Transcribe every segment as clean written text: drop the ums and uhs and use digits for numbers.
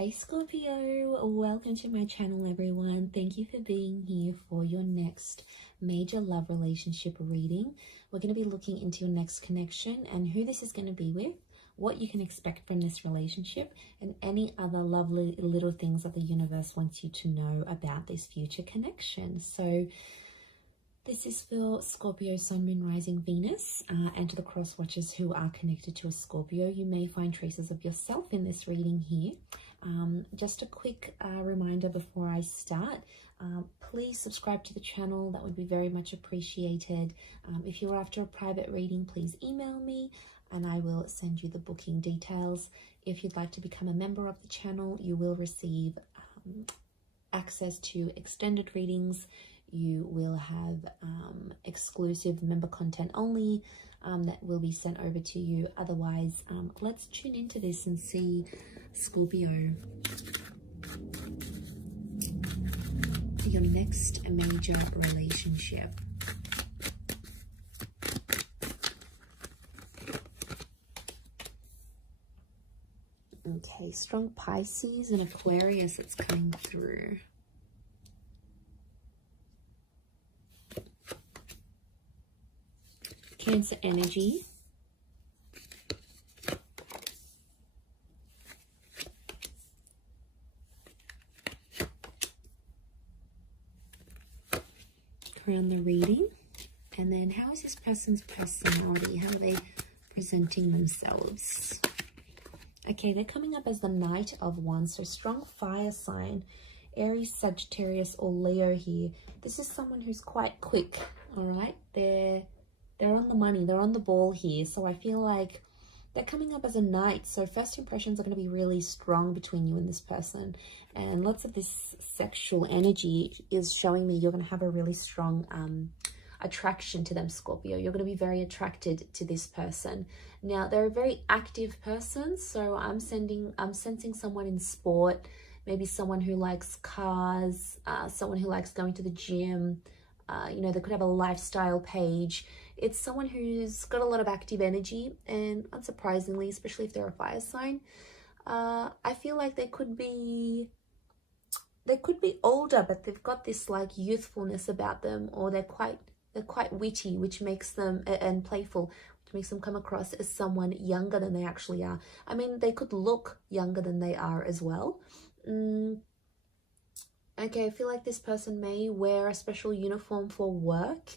Hey Scorpio, welcome to my channel everyone. Thank you for being here for your next major love relationship reading. We're going to be looking into your next connection and who this is going to be with, what you can expect from this relationship, and any other lovely little things that the universe wants you to know about this future connection. So this is for Scorpio, Sun, Moon, Rising, Venus, and to the cross watchers who are connected to a Scorpio. You may find traces of yourself in this reading here. Just a quick reminder before I start, please subscribe to the channel. That would be very much appreciated. If you're after a private reading, please email me and I will send you the booking details. If you'd like to become a member of the channel, you will receive access to extended readings. You will have exclusive member content only that will be sent over to you. Otherwise, let's tune into this and see, Scorpio, your next major relationship. Okay, strong Pisces and Aquarius that's coming through. Cancer energy. Around the reading. And then how is this person's personality? How are they presenting themselves? Okay, they're coming up as the Knight of Wands. So strong fire sign. Aries, Sagittarius, or Leo here. This is someone who's quite quick, all right? They're on the money, they're on the ball here. So I feel like they're coming up as a knight. So first impressions are going to be really strong between you and this person. And lots of this sexual energy is showing me you're going to have a really strong attraction to them, Scorpio. You're going to be very attracted to this person. Now, they're a very active person. So I'm sensing someone in sport, maybe someone who likes cars, someone who likes going to the gym. You know, they could have a lifestyle page. It's someone who's got a lot of active energy, and unsurprisingly, especially if they're a fire sign, I feel like they could be older, but they've got this like youthfulness about them, or they're quite witty, which makes them, and playful, which makes them come across as someone younger than they actually are. I mean, they could look younger than they are as well. Okay, I feel like this person may wear a special uniform for work,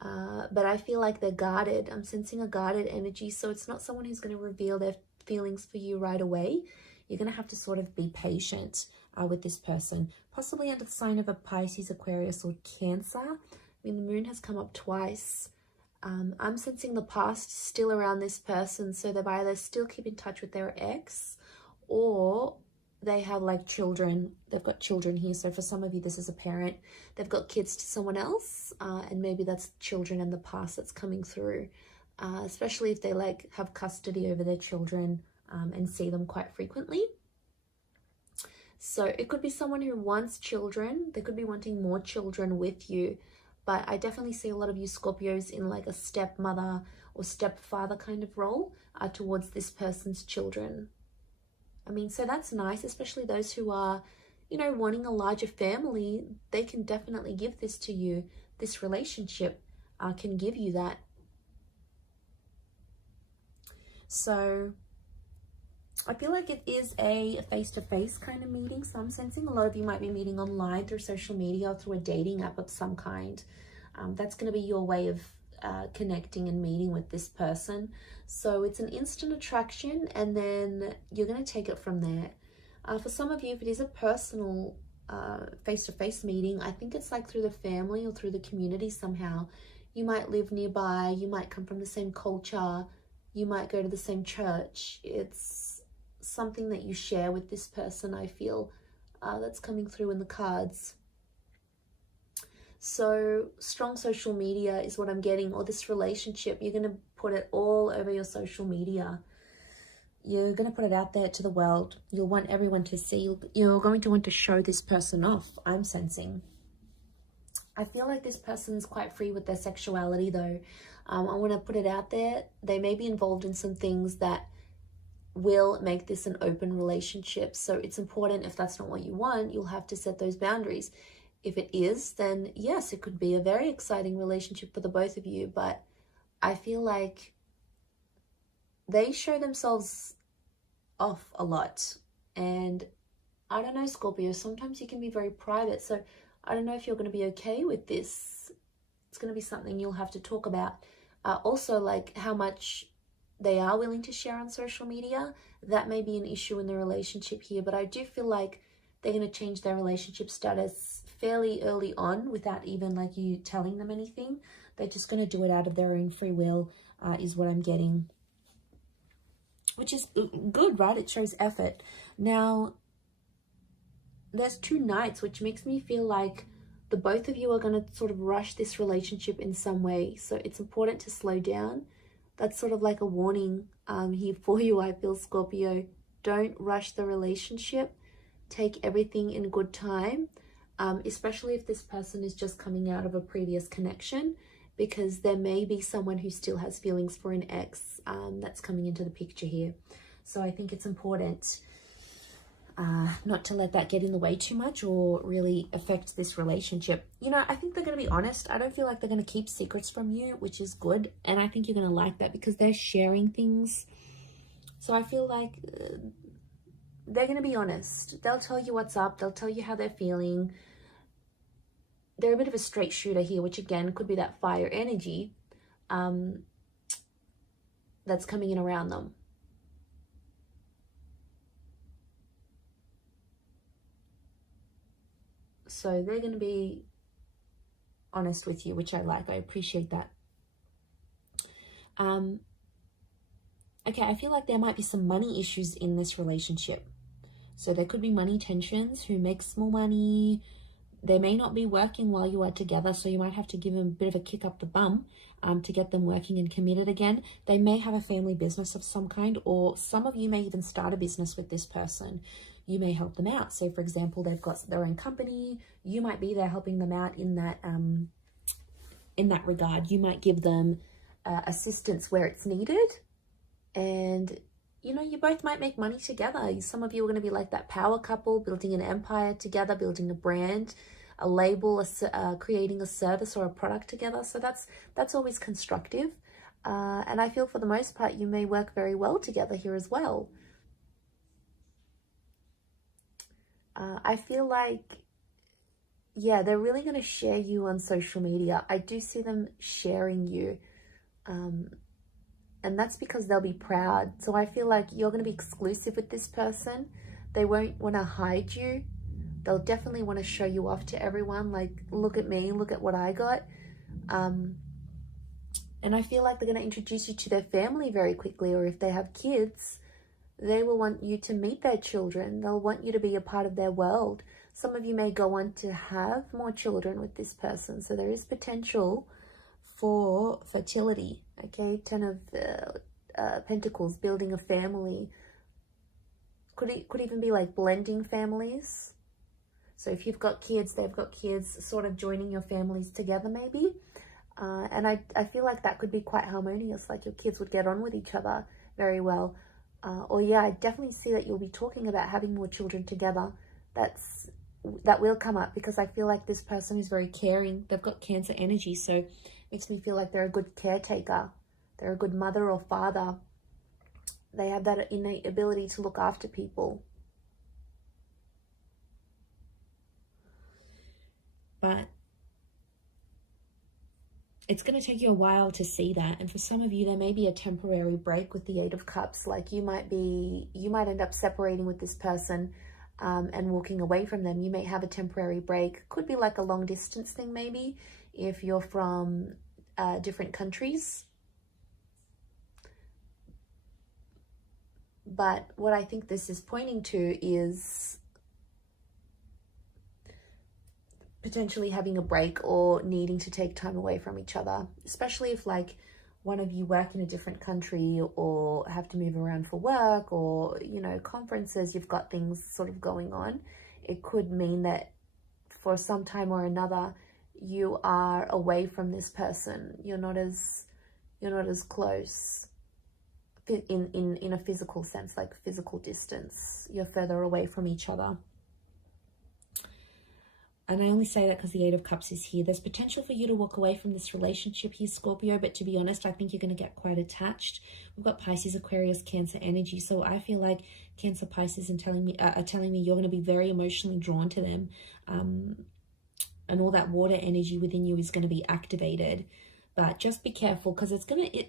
but I feel like they're guarded. I'm sensing a guarded energy, so it's not someone who's going to reveal their feelings for you right away. You're going to have to sort of be patient with this person, possibly under the sign of a Pisces, Aquarius, or Cancer. I mean, the moon has come up twice. I'm sensing the past still around this person, so they've either still keep in touch with their ex, or they have like children. They've got children here. So for some of you, this is a parent. They've got kids to someone else, and maybe that's children in the past that's coming through, especially if they like have custody over their children and see them quite frequently. So it could be someone who wants children. They could be wanting more children with you, but I definitely see a lot of you Scorpios in like a stepmother or stepfather kind of role towards this person's children. I mean, so that's nice, especially those who are, you know, wanting a larger family. They can definitely give this to you. This relationship can give you that. So I feel like it is a face-to-face kind of meeting. So I'm sensing a lot of you might be meeting online through social media or through a dating app of some kind. That's going to be your way of connecting and meeting with this person. So it's an instant attraction, and then you're going to take it from there. For some of you, if it is a personal face-to-face meeting, I think it's like through the family or through the community somehow. You might live nearby, you might come from the same culture, you might go to the same church. It's something that you share with this person, I feel, that's coming through in the cards. So strong social media is what I'm getting, or this relationship, you're going to put it all over your social media. You're going to put it out there to the world. You'll want everyone to see. You're going to want to show this person off, I'm sensing. I feel like this person's quite free with their sexuality though. I want to put it out there. They may be involved in some things that will make this an open relationship. So it's important, if that's not what you want, you'll have to set those boundaries. If it is, then yes, it could be a very exciting relationship for the both of you. But I feel like they show themselves off a lot. And I don't know, Scorpio, sometimes you can be very private. So I don't know if you're going to be okay with this. It's going to be something you'll have to talk about. Also, like how much they are willing to share on social media, that may be an issue in the relationship here. But I do feel like they're going to change their relationship status fairly early on without even like you telling them anything. They're just going to do it out of their own free will, is what I'm getting. Which is good, right? It shows effort. Now, there's 2 knights, which makes me feel like the both of you are going to sort of rush this relationship in some way. So it's important to slow down. That's sort of like a warning here for you, I feel, Scorpio. Don't rush the relationship. Take everything in good time, especially if this person is just coming out of a previous connection, because there may be someone who still has feelings for an ex that's coming into the picture here. So I think it's important not to let that get in the way too much or really affect this relationship. You know, I think they're going to be honest. I don't feel like they're going to keep secrets from you, which is good. And I think you're going to like that because they're sharing things. So I feel like they're going to be honest. They'll tell you what's up. They'll tell you how they're feeling. They're a bit of a straight shooter here, which again could be that fire energy that's coming in around them. So they're going to be honest with you, which I like. I appreciate that. Okay, I feel like there might be some money issues in this relationship. So there could be money tensions. Who makes more money? They may not be working while you are together, so you might have to give them a bit of a kick up the bum to get them working and committed again. They may have a family business of some kind, or some of you may even start a business with this person. You may help them out. So, for example, they've got their own company. You might be there helping them out in that regard. You might give them assistance where it's needed, and you know, you both might make money together. Some of you are going to be like that power couple, building an empire together, building a brand, a label, creating a service or a product together. So that's always constructive. And I feel for the most part, you may work very well together here as well. I feel like, yeah, they're really going to share you on social media. I do see them sharing you. And that's because they'll be proud. So I feel like you're going to be exclusive with this person. They won't want to hide you. They'll definitely want to show you off to everyone. Like, look at me, look at what I got. And I feel like they're going to introduce you to their family very quickly. Or if they have kids, they will want you to meet their children. They'll want you to be a part of their world. Some of you may go on to have more children with this person. So there is potential for fertility. Okay, 10 of Pentacles, building a family. Could even be like blending families. So if you've got kids, they've got kids, sort of joining your families together maybe. And I feel like that could be quite harmonious, like your kids would get on with each other very well. Or yeah, I definitely see that you'll be talking about having more children together. That will come up because I feel like this person is very caring. They've got Cancer energy, so it makes me feel like they're a good caretaker. They're a good mother or father. They have that innate ability to look after people. But it's going to take you a while to see that. And for some of you, there may be a temporary break with the 8 of Cups. Like you might end up separating with this person and walking away from them. You may have a temporary break. Could be like a long distance thing maybe, if you're from different countries. But what I think this is pointing to is potentially having a break or needing to take time away from each other, especially if like one of you work in a different country or have to move around for work or, you know, conferences, you've got things sort of going on. It could mean that for some time or another, you are away from this person. You're not as close. in a physical sense, like physical distance. You're further away from each other. And I only say that because the Eight of Cups is here. There's potential for you to walk away from this relationship here, Scorpio, but to be honest, I think you're going to get quite attached. We've got Pisces, Aquarius, Cancer energy. So I feel like Cancer, Pisces are telling me you're going to be very emotionally drawn to them. And all that water energy within you is going to be activated. But just be careful, because it's going to...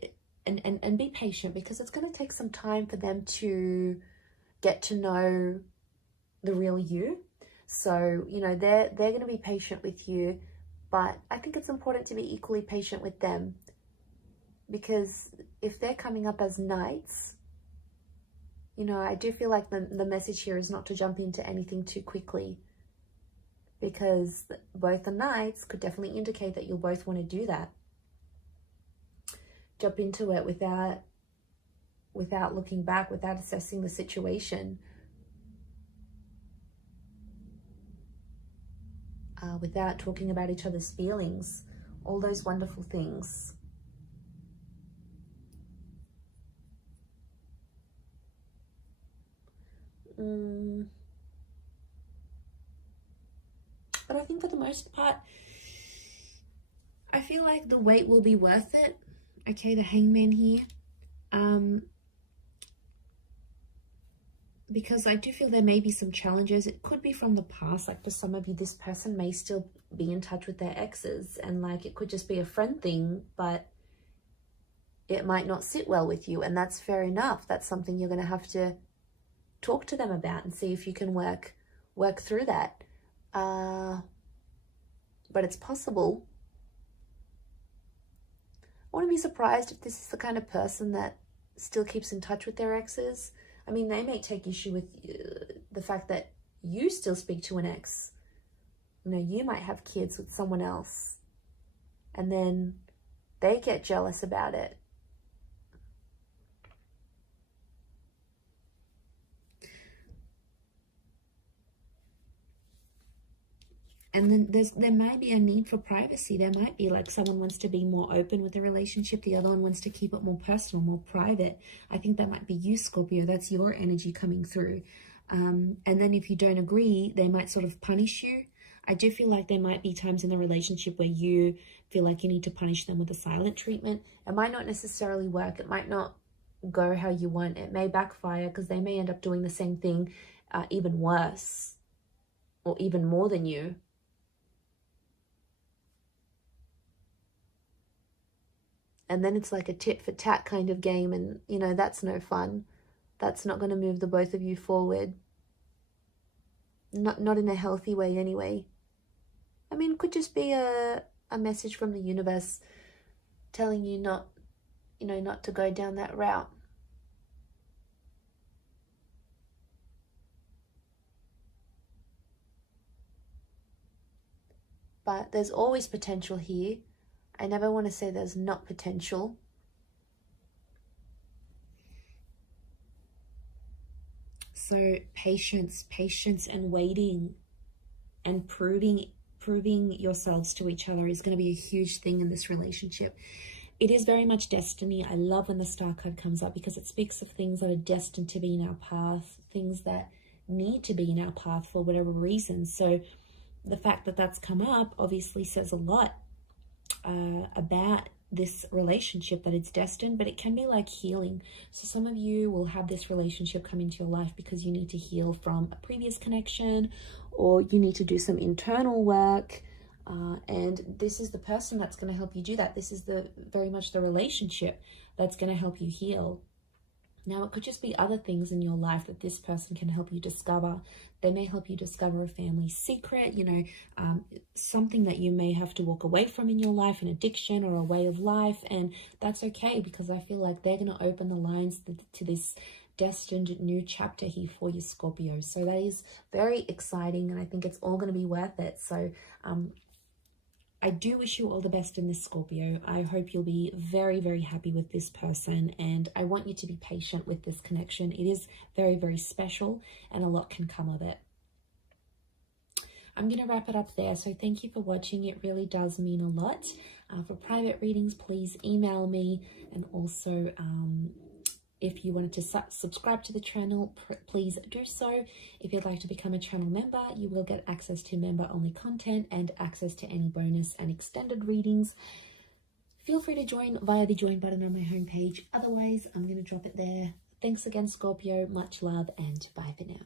And be patient, because it's going to take some time for them to get to know the real you. So, you know, they're going to be patient with you, but I think it's important to be equally patient with them, because if they're coming up as knights, you know, I do feel like the message here is not to jump into anything too quickly, because both the knights could definitely indicate that you'll both want to do that. Jump into it without looking back, without assessing the situation. Without talking about each other's feelings, all those wonderful things. But I think for the most part, I feel like the wait will be worth it. Okay, the Hangman here. Because I do feel there may be some challenges. It could be from the past. Like for some of you, this person may still be in touch with their exes, and like it could just be a friend thing, but it might not sit well with you, and that's fair enough. That's something you're going to have to talk to them about and see if you can work through that. But it's possible. I wouldn't be surprised if this is the kind of person that still keeps in touch with their exes. I mean, they may take issue with the fact that you still speak to an ex. You know, you might have kids with someone else, and then they get jealous about it. And then there might be a need for privacy. There might be like someone wants to be more open with the relationship. The other one wants to keep it more personal, more private. I think that might be you, Scorpio. That's your energy coming through. And then if you don't agree, they might sort of punish you. I do feel like there might be times in the relationship where you feel like you need to punish them with a silent treatment. It might not necessarily work. It might not go how you want. It may backfire, because they may end up doing the same thing, even worse, or even more than you. And then it's like a tit for tat kind of game, and, you know, that's no fun. That's not going to move the both of you forward. Not in a healthy way anyway. I mean, it could just be a message from the universe telling you not to go down that route. But there's always potential here. I never want to say there's not potential. So patience and waiting and proving yourselves to each other is going to be a huge thing in this relationship. It is very much destiny. I love when the Star card comes up, because it speaks of things that are destined to be in our path, things that need to be in our path for whatever reason. So the fact that that's come up obviously says a lot about this relationship, that it's destined. But it can be like healing. So some of you will have this relationship come into your life because you need to heal from a previous connection, or you need to do some internal work, and this is the person that's going to help you do that. This is very much the relationship that's going to help you heal. Now, it could just be other things in your life that this person can help you discover. They may help you discover a family secret, something that you may have to walk away from in your life, an addiction or a way of life. And that's okay, because I feel like they're going to open the lines to this destined new chapter here for you, Scorpio. So that is very exciting, and I think it's all going to be worth it. So I do wish you all the best in this, Scorpio. I hope you'll be very, very happy with this person, and I want you to be patient with this connection. It is very, very special, and a lot can come of it. I'm going to wrap it up there. So thank you for watching. It really does mean a lot. For private readings, please email me, and also If you wanted to subscribe to the channel, please do so. If you'd like to become a channel member, you will get access to member-only content and access to any bonus and extended readings. Feel free to join via the join button on my homepage. Otherwise, I'm going to drop it there. Thanks again, Scorpio. Much love and bye for now.